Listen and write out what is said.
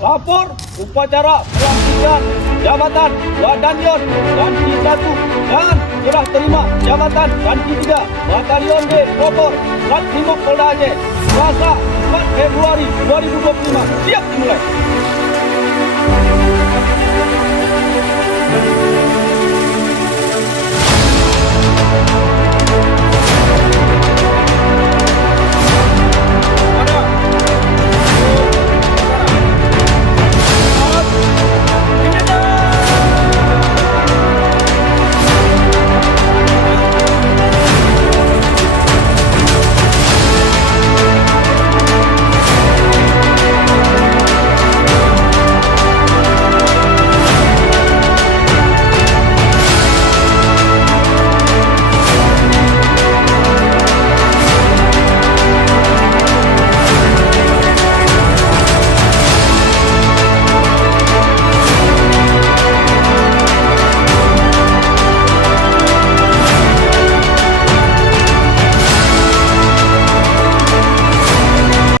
Lapor Upacara Pelantikan Jabatan Wadanyon dan P1 dan Serah terima Jabatan dan P3 Batalyon B Pelopor Satbrimob Polda Aceh Selasa 4 Februari 2025. Siap dimulai.